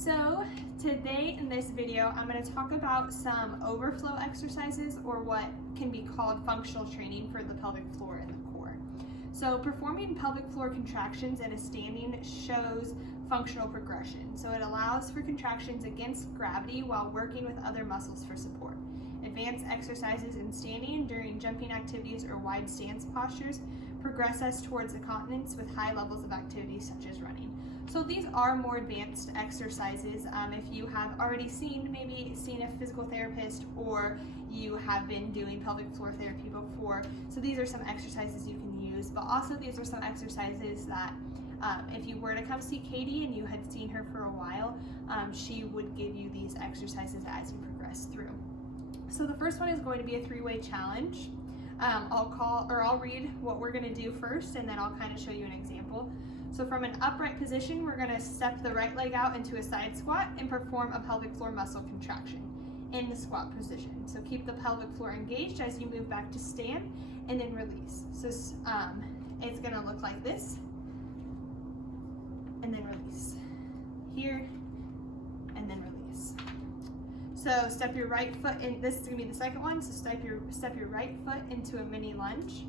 So today in this video, I'm going to talk about some overflow exercises, or what can be called functional training for the pelvic floor and the core. So performing pelvic floor contractions in a standing shows functional progression. So it allows for contractions against gravity while working with other muscles for support. Advanced exercises in standing during jumping activities or wide stance postures progress us towards incontinence with high levels of activity such as running. So these are more advanced exercises. If you have already maybe seen a physical therapist, or you have been doing pelvic floor therapy before, so these are some exercises you can use, but also these are some exercises that if you were to come see Katie and you had seen her for a while, she would give you these exercises as you progress through. So the first one is going to be a three-way challenge. I'll read what we're going to do first, and then I'll kind of show you an example. So from an upright position, we're going to step the right leg out into a side squat and perform a pelvic floor muscle contraction in the squat position. So keep the pelvic floor engaged as you move back to stand, and then release. So it's going to look like this, and then release. Here, and then release. So step your right foot in. This is going to be the second one. So step your right foot into a mini lunge.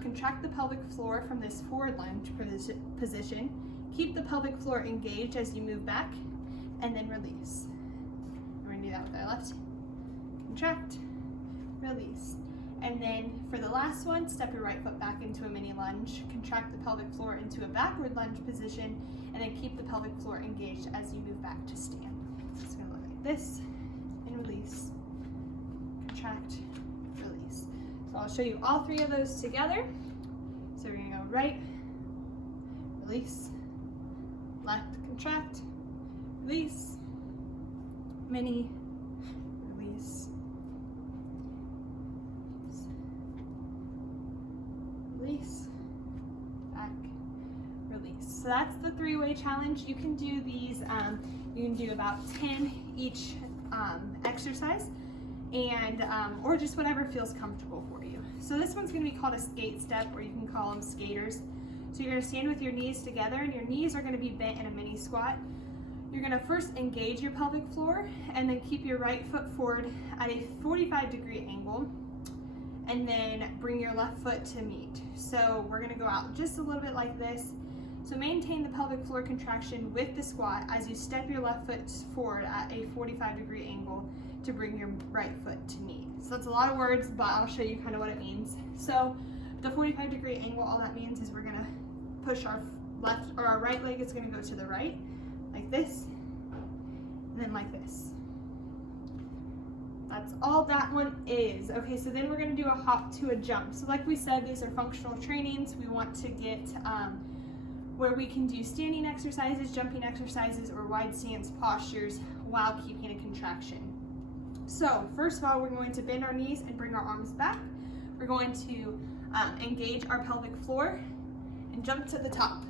Contract the pelvic floor from this forward lunge position. Keep the pelvic floor engaged as you move back, and then release. We're going to do that with our left. Contract, release. And then for the last one, step your right foot back into a mini lunge. Contract the pelvic floor into a backward lunge position, and then keep the pelvic floor engaged as you move back to stand. So it's going to look like this, and release. Contract, release. So I'll show you all three of those together. So we're going to go right, release, left, contract, release, mini, release, release, back, release. So that's the three-way challenge. You can do these, you can do about 10 each exercise, and or just whatever feels comfortable for you. So this one's going to be called a skate step, or you can call them skaters. So you're going to stand with your knees together, and your knees are going to be bent in a mini squat. You're going to first engage your pelvic floor, and then keep your right foot forward at a 45-degree angle, and then bring your left foot to meet. So we're going to go out just a little bit like this. So maintain the pelvic floor contraction with the squat as you step your left foot forward at a 45-degree angle to bring your right foot to meet. So that's a lot of words, but I'll show you kind of what it means. So the 45-degree angle, all that means is we're going to push our left, or our right leg is going to go to the right, like this, and then like this. That's all that one is. Okay, so then we're going to do a hop to a jump. So like we said, these are functional trainings. We want to get where we can do standing exercises, jumping exercises, or wide stance postures while keeping a contraction. So first of all, we're going to bend our knees and bring our arms back. We're going to engage our pelvic floor and jump to the top.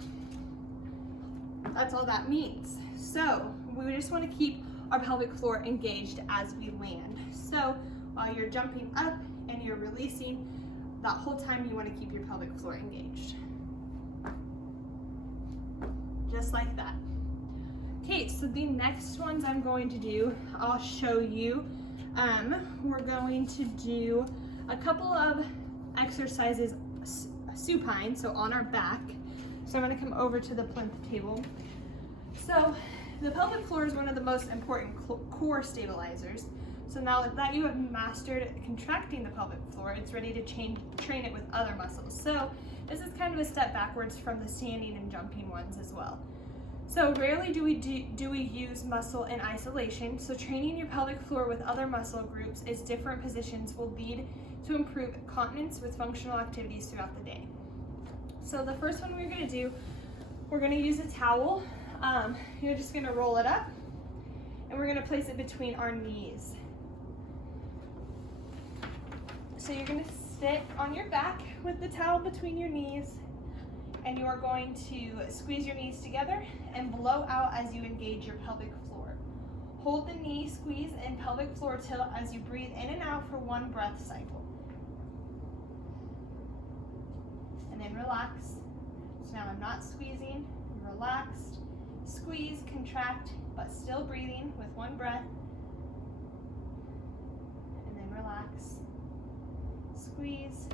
That's all that means. So we just want to keep our pelvic floor engaged as we land. So while you're jumping up and you're releasing, that whole time you want to keep your pelvic floor engaged. Just like that. Okay, so the next ones I'm going to do, I'll show you. We're going to do a couple of exercises supine, so on our back. So I'm going to come over to the plinth table. So the pelvic floor is one of the most important core stabilizers. So now that you have mastered contracting the pelvic floor, it's ready to train it with other muscles. So this is kind of a step backwards from the standing and jumping ones as well. So rarely do we use muscle in isolation. So training your pelvic floor with other muscle groups is different positions will lead to improve continence with functional activities throughout the day. So the first one we're going to do, we're going to use a towel. You're just going to roll it up, and we're going to place it between our knees. So you're going to sit on your back with the towel between your knees, and you are going to squeeze your knees together and blow out as you engage your pelvic floor. Hold the knee squeeze and pelvic floor tilt as you breathe in and out for one breath cycle. And then relax. So now I'm not squeezing, I'm relaxed. Squeeze, contract, but still breathing with one breath. And then relax. Squeeze,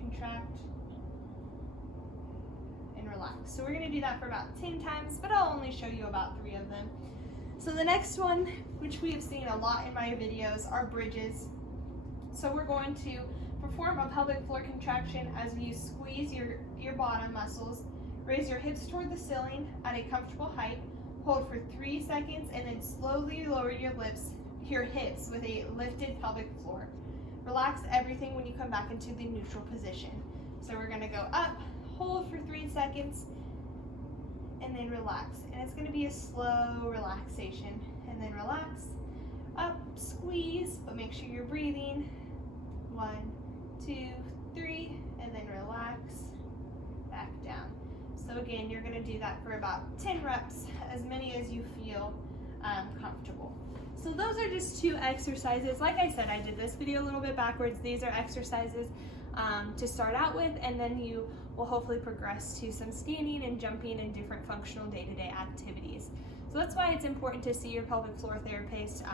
contract, and relax. So we're gonna do that for about 10 times, but I'll only show you about 3 of them. So the next one, which we have seen a lot in my videos, are bridges. So we're going to perform a pelvic floor contraction as you squeeze your bottom muscles, raise your hips toward the ceiling at a comfortable height, hold for 3 seconds, and then slowly lower your hips with a lifted pelvic floor. Relax everything when you come back into the neutral position. So we're gonna go up, hold for 3 seconds, and then relax. And it's gonna be a slow relaxation. And then relax, up, squeeze, but make sure you're breathing. 1, 2, 3, and then relax, back down. So again, you're gonna do that for about 10 reps, as many as you feel comfortable. So those are just 2 exercises. Like I said, I did this video a little bit backwards. These are exercises to start out with, and then you will hopefully progress to some standing and jumping and different functional day-to-day activities. So that's why it's important to see your pelvic floor therapist,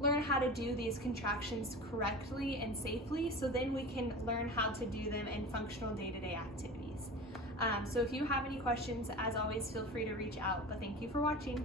learn how to do these contractions correctly and safely, so then we can learn how to do them in functional day-to-day activities. So if you have any questions, as always, feel free to reach out, but thank you for watching.